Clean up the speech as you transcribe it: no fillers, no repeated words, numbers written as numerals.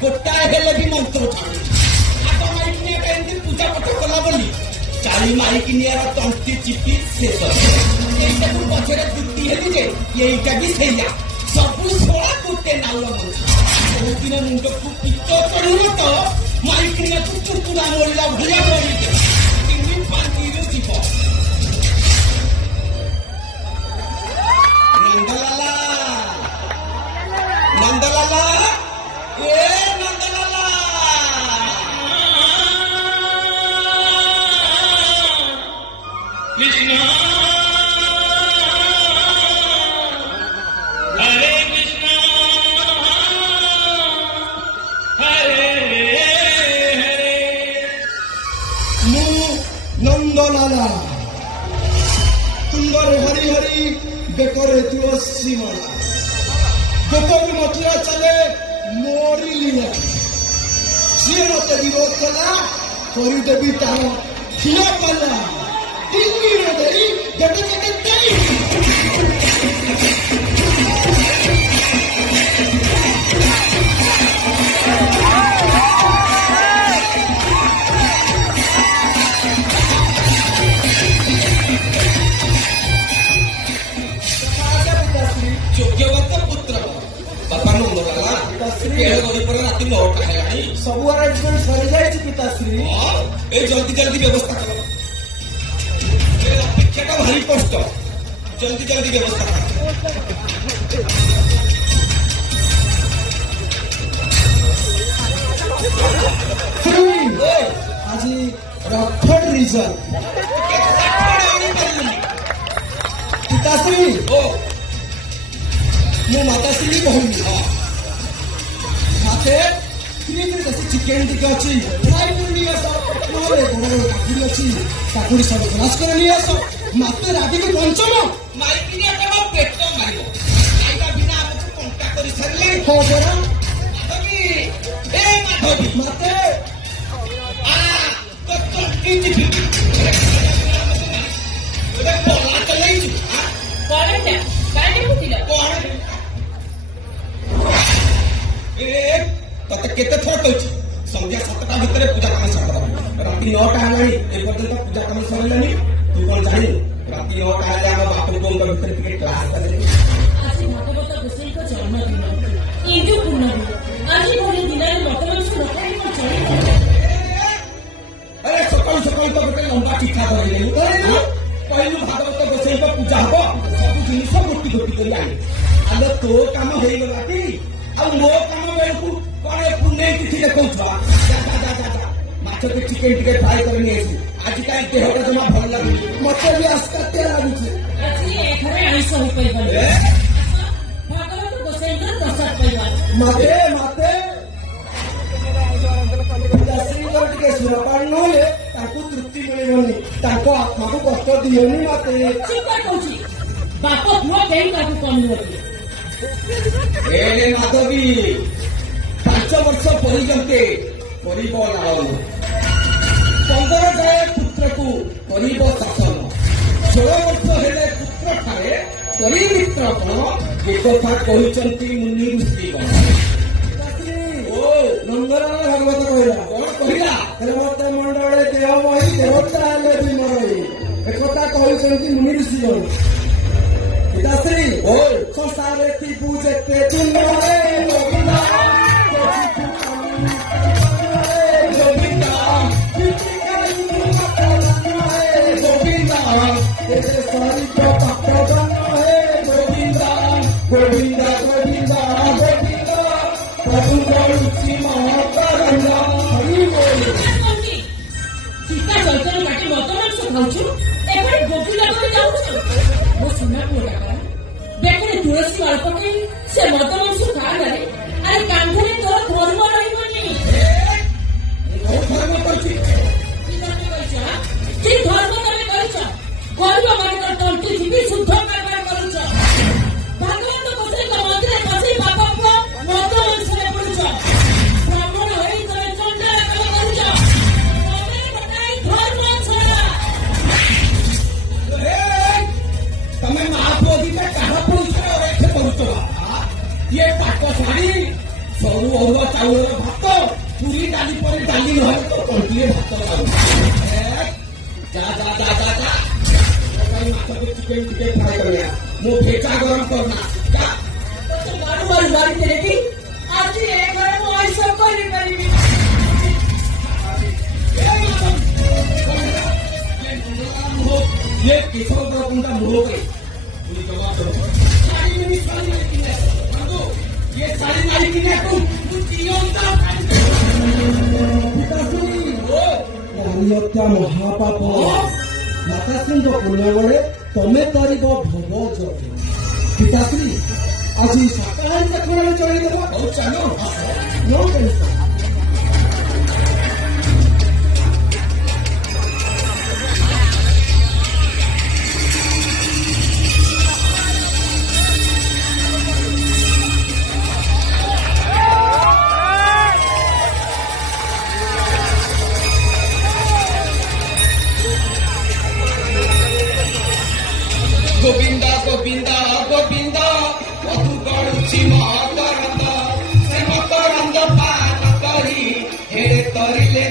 गोटाए हेले भी मंत्र छाड़ू हाथ माइकिनिया एमती पूजा पाठ कला बोली चाली माइकिनिया तंती चिपी शेष एइटा को पछरे दुती हेली जे एइटा भी सेया सबु सोळा कुटे नाउल मंत्र बहुत दिन मुंड को पित्त करू तो माइकिनिया को चुटुरा मोल्ला भलिया बोली दे तिनी पांती रो जीव नंदलाला नंदलाला ए नंदलाला कृष्णा हरे कृष्णा हरे हरे मु नंदलाला तुंगर हरि हरि बेकरे तुलसी माला गोपी मथुरा चले मोरी लिया जी मत विरोध कला करी देवी तार खिला पल्ला दिल्ली रे देई गटे गटे देई योग्यवत पुत्र बापा नंदलाला केळ गरी पर राती लौट आइलानी सब अरेंजमेंट सरी जाई पिताश्री ए जल्दी जल्दी व्यवस्था करो ए अपेक्षाटा भारी कष्ट जल्दी जल्दी व्यवस्था करो आज रफड रिजन पिताश्री ओ मो माताश्री कहूनी माते फ्रिज रे जैसे चिकेन टिका अछि फ्राई कर लिया सब मोरे बड़ बड़ काकुड़ी अछि काकुड़ी सब ग्लास कर लिया सब माते राती के पंचम माइकिनिया केबो पेट मारियो आइका बिना हमको कंटा करि सरले हो जरा माधवी ए माधवी माते आ तो की चिठी ओरे बोला चलै छु कौन है काहे होतिला कोण ए तते केते थोट होची संध्या 7टा भितरे पूजा काम सरदा राती 9टा हलानी ए पर्यंत पूजा काम सरलानी तू कोन जानि राती 9टा हला हम बापू को उनका भीतर टिके क्लास करे आज भागवत गोसाई को जन्मदिन इंदु पूर्णिमा आज भोले दिन रे वर्तमान से रखाई को चली अरे सकाल सकाल तो गोटे लंबा चिठा धरि लेलु कहलु भागवत गोसाई को पूजा हबो सब जिनिस गोटी गोटी करी आनी आलो तो काम हेई गला की आ मो काम बेलकु कोने पुणे किछि देखौ छवा जा जा जा जा माछ के चिकन टिके फ्राई करनी आसी आज काई देहटा जमा भल लागु मते भी आस्काते लागु छे आज एखरे आइस हो पइबन भागवत गोसाई को प्रसाद पइबन माते माते दसरी कर टिके सुरपान नले ताकू तृप्ति मिलिबनी ताको आत्मा को कष्ट दियोनी माते चुप कर कहूची बाप पुआ केही काकू कम होती ए माधवी 5 वर्ष परिजंते करिब लालन 15 जाए पुत्र को करिब शासन 16 वर्ष हेले पुत्र ठारे करी मित्रपण ए कथा कहिचंती मुनि ऋषिगण ओ नंदलाल भागवत कहला कोन कहला देवता मंडळे देव मही देवता आले भी मरई ए कथा कहिचंती मुनि ऋषिगण पिताश्री ओ संसारे ती पूजते तुमरे गोविंदा गोविंदा गोविंदा तेरे सारी पात्र बना है गोविंदा गोविंदा गोविंदा गोविंदा प्रभु गौरी महापरंगा हरि बोल कहूची सीता चलचल काटी वर्तमान से खाउछु एपरे गोपी लागो जाउछु वो सुना पुरा का देखरे तुलसी वाल पके से वर्तमान से खा गरे अरे कांधरे तो धर्म रहिबनी ओ धर्म करछि की धर्म कइछ की धर्म तमे कइछ गरीब मानकर तंती जीवी शुद्ध करबा करूछ भगवान तो गोसाई का मंदिर पसी बाबा को वर्तमान से पड़ुछ ब्राह्मण होई तमे चंडा कल करूछ तमे बताई धर्म छरा तमे महापोधी में कहा पुरुष ये पाटो साड़ी ଅରୁଆ ଚାଉଳର ଭାତ ପୁରୀ ଡାଲି ପରେ ଡାଲି ନହେଲେ ତ କଣ୍ଟିଏ ଭାତ ଖାଉ ଯା ଯା ଯା ଯା ଯା ମୋ ପାଇଁ ମାଛକୁ ଚିକେନ ଟିକେ ଫ୍ରାଏ କରିବା ମୋ ଭେଜା ଗରମ କରନା ଯା ତୋତେ ବାରୁ ବାରୁ ବାରିଥିଲେ କି ଆଜି ଏ ଘରେ ମୁଁ ଆଇଁଷ କରିପାରିବି ये केशव तुमचा मुहूर्त आहे तुम्ही जबाब दो साडी मी साडी नाही किने सांगतो ये साडी नाही किने तू तियोंता पिताश्री हो रानियत्या महापाप माताश्रीଙ୍କ ପୁଣ୍ୟ ବେଳେ ତମେ କରିବ ଭୋଗ ଯଜ୍ଞ ପିତାଶ୍ରୀ ଆଜି ଶାକାହାରୀ ଚାଖଣାରେ ଚଳେଇଦେବ ହଉ ଚାଲ नो टेंशन गोविंदा गोविंदा गोविंदा मधु गड़ुची महाकरंद से मकरंद पान करी हे तरिले